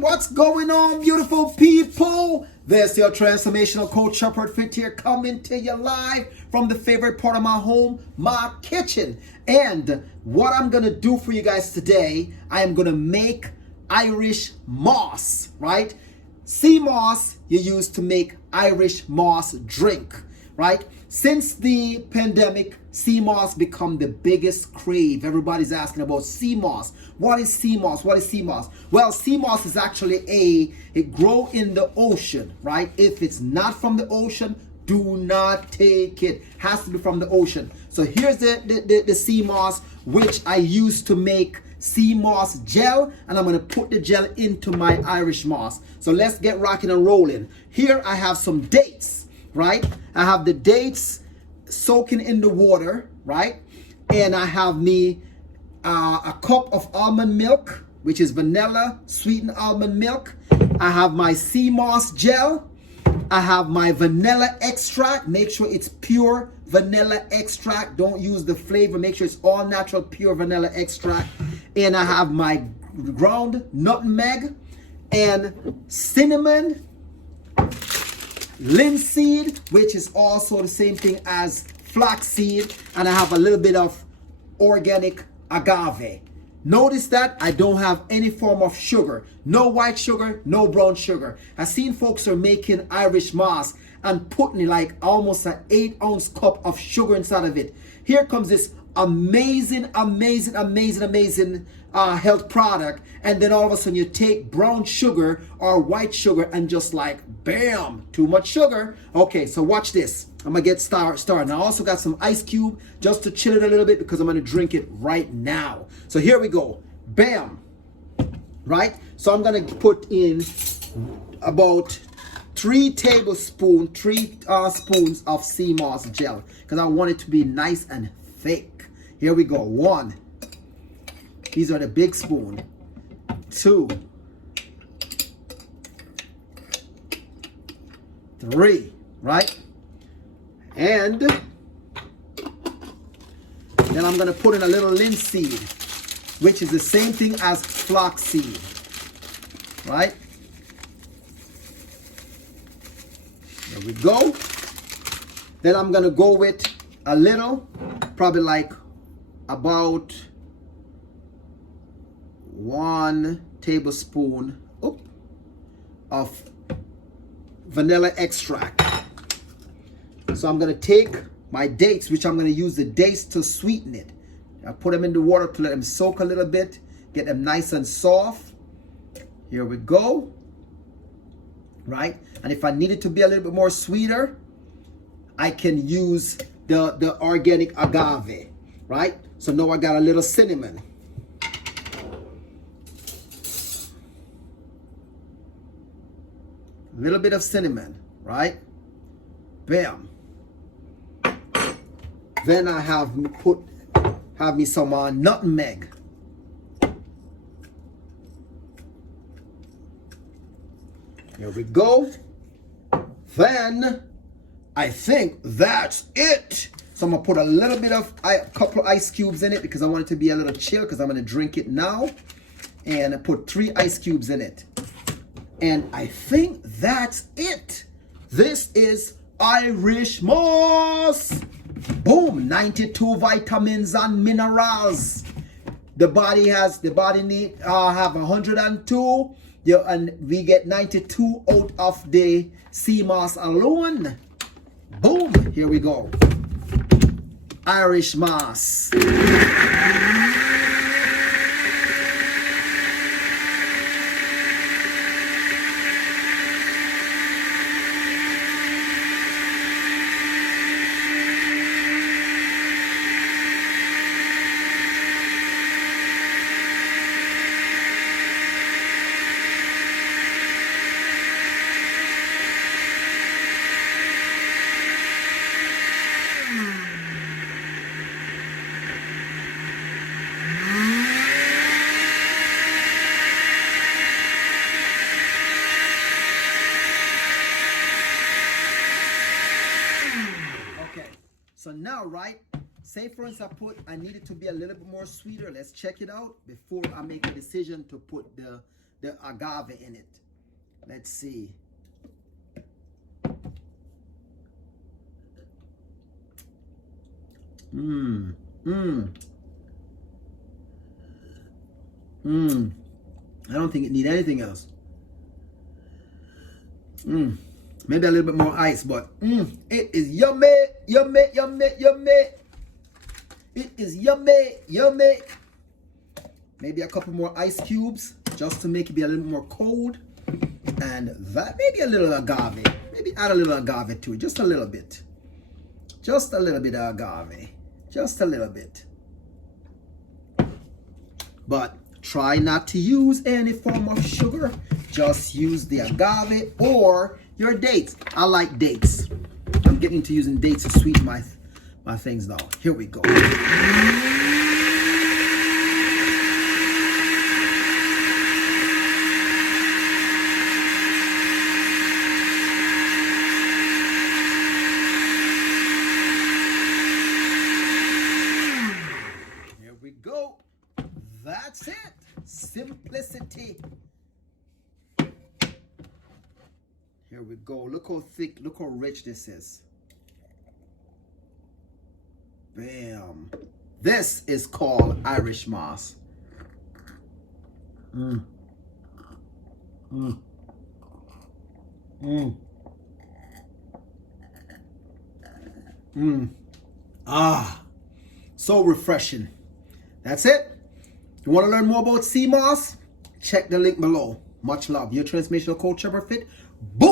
What's going on, beautiful people? This your transformational coach Shepherd Fit here, coming to you live from the favorite part of my home, my kitchen. And what I'm gonna do for you guys today, I am gonna make Irish moss, right? Sea moss you use to make Irish moss drink, right? Since the pandemic, sea moss become the biggest crave. Everybody's asking about sea moss. What is sea moss? What is sea moss? Well, sea moss is actually it grow in the ocean, right? If it's not from the ocean, do not take it. Has to be from the ocean. So here's the sea moss, which I use to make sea moss gel, and I'm going to put the gel into my Irish moss. So let's get rocking and rolling. Here I have some dates, right? I have the dates soaking in the water, right? And I have me a cup of almond milk, which is vanilla sweetened almond milk. I have my sea moss gel. I have my vanilla extract. Make sure it's pure vanilla extract. Don't use the flavor. Make sure it's all natural, pure vanilla extract. And I have my ground nutmeg and cinnamon, linseed, which is also the same thing as flaxseed, and I have a little bit of organic agave. Notice that I don't have any form of sugar. No white sugar, no brown sugar. I've seen folks are making Irish moss and putting like almost an 8-ounce cup of sugar inside of it. Here comes this amazing health product, and then all of a sudden you take brown sugar or white sugar and just like bam, too much sugar. Okay, so watch this. I'm gonna get started. And I also got some ice cube just to chill it a little bit because I'm gonna drink it right now. So here we go. Bam. Right? So I'm gonna put in about 3 tablespoons, spoons of sea moss gel because I want it to be nice and thick. Here we go. 1. These are the big spoon. 2. 3. Right? And then I'm going to put in a little linseed, which is the same thing as flaxseed. Right? There we go. Then I'm going to go with a little, probably like about 1 tablespoon of vanilla extract. So I'm going to take my dates, which I'm going to use the dates to sweeten it. I put them in the water to let them soak a little bit, get them nice and soft. Here we go. Right? And if I need it to be a little bit more sweeter, I can use the organic agave. Right? So now I got a little cinnamon. A little bit of cinnamon. Right? Bam. Then I have me some nutmeg. Here we go. Then I think that's it. So I'm gonna put a little bit of a couple of ice cubes in it because I want it to be a little chill because I'm gonna drink it now. And I put 3 ice cubes in it. And I think that's it. This is Irish moss. Boom, 92 vitamins and minerals. The body need have 102. And we get 92 out of the sea moss alone. Boom, here we go. Irish moss. So now, right, say for instance I need it to be a little bit more sweeter. Let's check it out before I make a decision to put the the agave in it. Let's see. I don't think it needs anything else. Maybe a little bit more ice, but it is yummy, yummy, yummy, yummy. It is yummy, yummy. Maybe a couple more ice cubes just to make it be a little more cold. And that, maybe a little agave. Maybe add a little agave to it, just a little bit. Just a little bit of agave. Just a little bit. But try not to use any form of sugar. Just use the agave or your dates. I like dates. I'm getting into using dates to sweeten my things now. Here we go. Here we go. That's it. Simplicity. Here we go. Look how thick, look how rich this is. Bam. This is called Irish moss. Ah, so refreshing. That's it. You want to learn more about sea moss? Check the link below. Much love. Your transformational coach, Shepherd Fit. Boom.